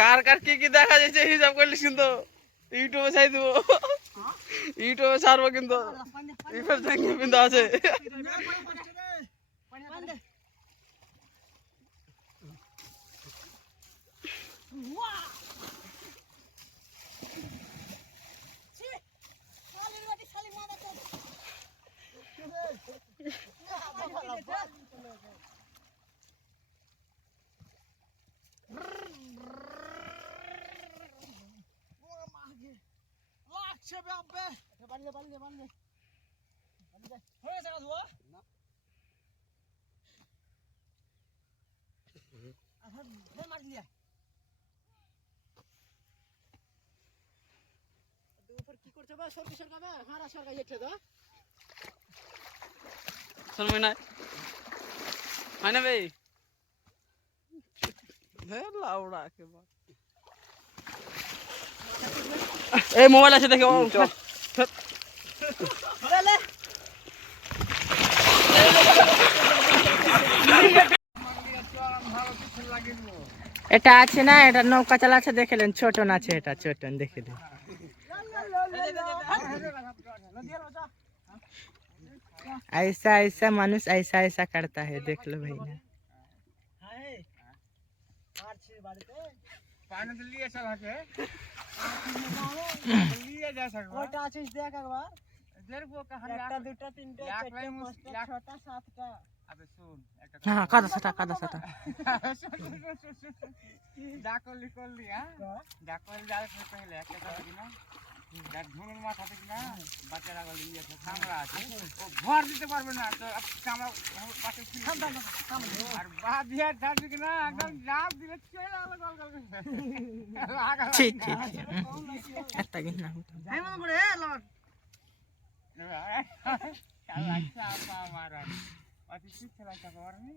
কার কার কি কি দেখা যাচ্ছে হিসাব করলে কিন্তু ইউটিউবে ছাই দিব, ইউটিউবে ছাড়বো কিন্তু কিন্তু আছে। এই মোবাইল আছে দেখো এটা আছে না, এটা নৌকা চালাচ্ছে দেখলেন, ছোটন আছে, এটা ছোটন দেখলেন। ऐसा ऐसा मानुष ऐसा ऐसा करता है, देख लो भाई ना। हाँ कादा सटा कादा सटा डाकोली कोली हां डाकोली जाले पहले একটা কথা কি না দেখ ধুনুর মাথা থেকে না বাচ্চারা গলি নিয়েছে কামড়া আছে ও ভর দিতে পারবে না তো কামড়া পাশে আর বাদ দিয়া দাঁড় কি না একদম জাপ দিলে চলে গেল গল গল ঠিক ঠিক একটা কি না এই মনে করে এ লট আচ্ছা আপা মারা অতি ঠিক খেলাটা করনি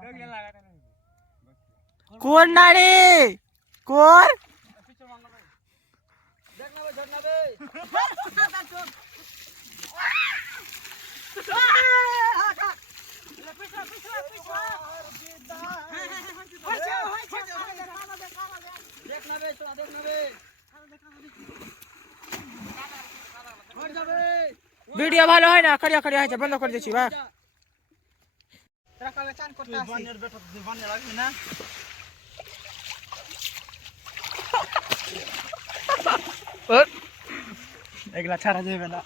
ডগিয়া লাগাতে না কোন নাড়ি কোন পিছে মাঙ্গা ভাই দেখ না ভাই ধর না ভাই দেখ না ভাই তো দেখ না ভাই ভিডিও ভালো হয় না, খড়িয়া খড়িয়া হয়েছে, বন্ধ করে দিচ্ছি ভাই। চান করতে আসি বানের বেটা বানে লাগবে না এগুলা ছাড়া যাবে না।